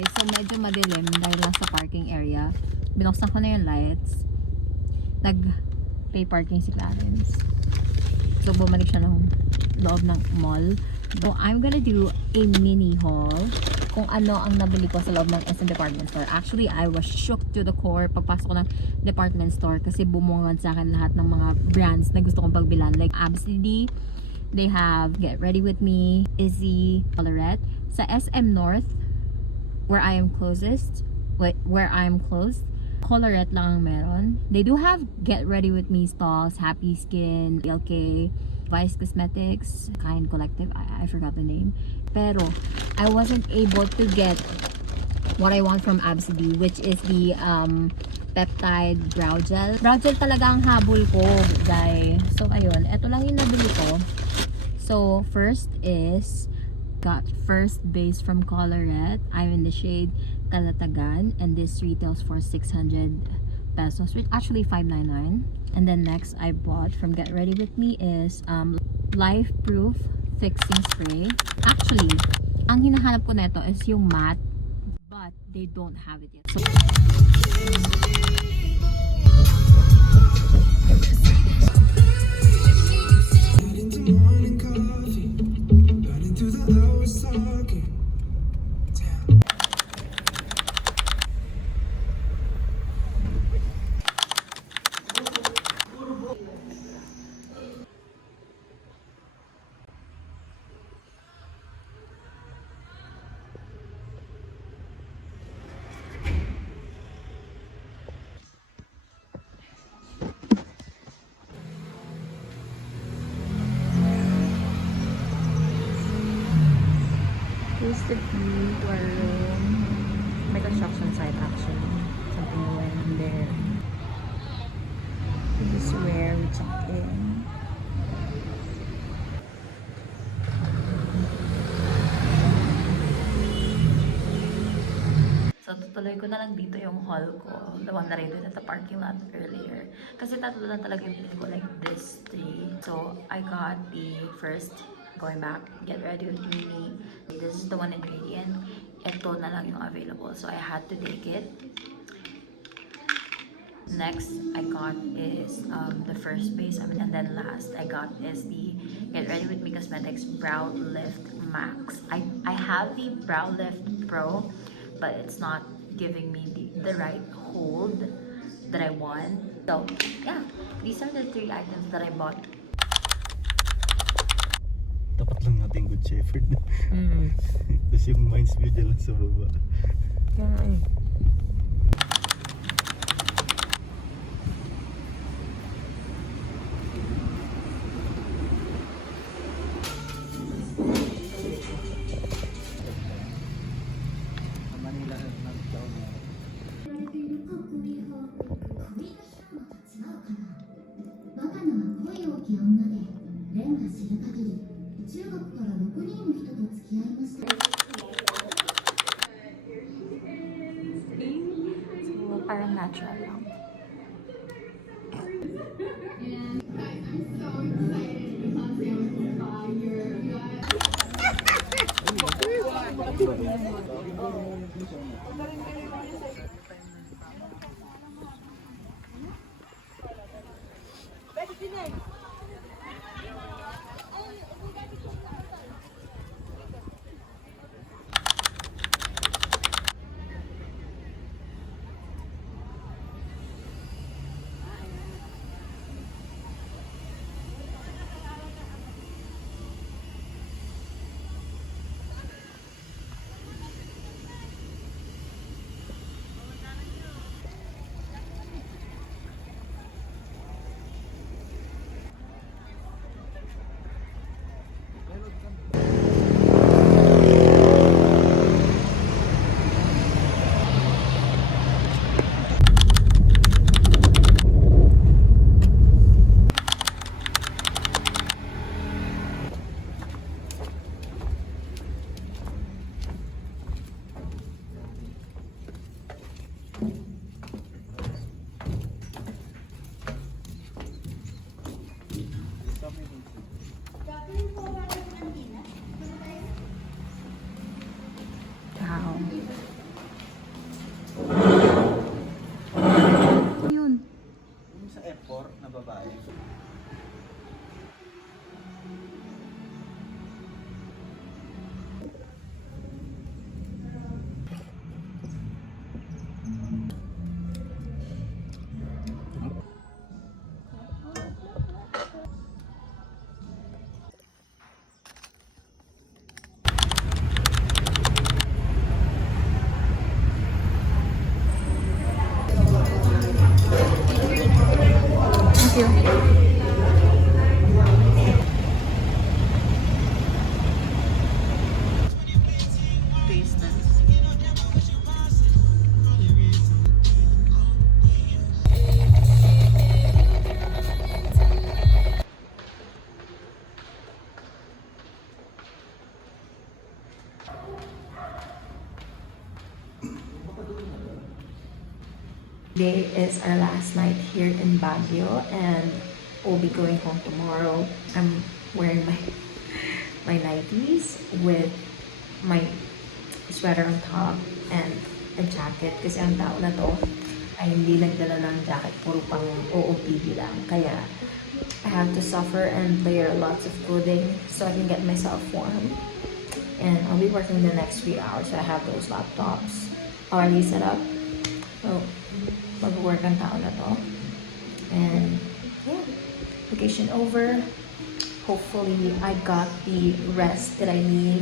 Okay, so medyo madilim dahil lang sa parking area. Binuksan ko na yung lights. Nag-pay parking si Clarence. So, bumalik siya ng loob ng mall. So, I'm gonna do a mini haul kung ano ang nabili ko sa loob ng SM Department Store. Actually, I was shook to the core pagpasok ko ng department store kasi bumungad sa akin lahat ng mga brands na gusto kong pagbilan. Like ABCD, they have Get Ready With Me, Izzy, Colorette. Sa SM North, where I am closed, Colorette lang ang meron. They do have Get Ready With Me stalls, Happy Skin, LK, Vice Cosmetics, Kind Collective, I forgot the name. Pero, I wasn't able to get what I want from ABCD, which is the peptide brow gel. Brow gel talaga ang habol ko, guys. So, ayun. Ito lang yung nabili ko. So, first is, got First Base from Colorette. I'm in the shade Kalatagan. And this retails for 600 pesos, which actually 599. And then next I bought from Get Ready With Me is Life Proof Fixing Spray. Actually, ang hinahanap ko nito is yung matte, but they don't have it yet. So, here's the view where may construction site actually. Something went in there. This is where we check in. So, tutuloy ko na lang dito yung haul ko. The one that I did at the parking lot earlier. Kasi tatlo lang talaga yung pinili ko, like this three. So, I got the first, going back, Get Ready With Me. This is the one ingredient. Ito na lang yung available. So, I had to take it. Next, I got is the First Base. And then last, I got is the Get Ready With Me Cosmetics Brow Lift Max. I have the Brow Lift Pro, but it's not giving me the right hold that I want. So, yeah. These are the 3 items that I bought. Tapat lang natin Good Shepherd. Tapos yung Mines View dyan lang sa baba. Kaya eh. So, parang natural lang. Today is our last night here in Baguio and we'll be going home tomorrow. I'm wearing my nighties with my sweater on top and a jacket kasi ang tao na to ay hindi nagdala ng jacket, puro pang OOTD lang. Kaya I have to suffer and layer lots of clothing so I can get myself warm. And I'll be working the next few hours. So I have those laptops already set up. So, mag-work ang tao na to. And, yeah, vacation over. Hopefully, I got the rest that I need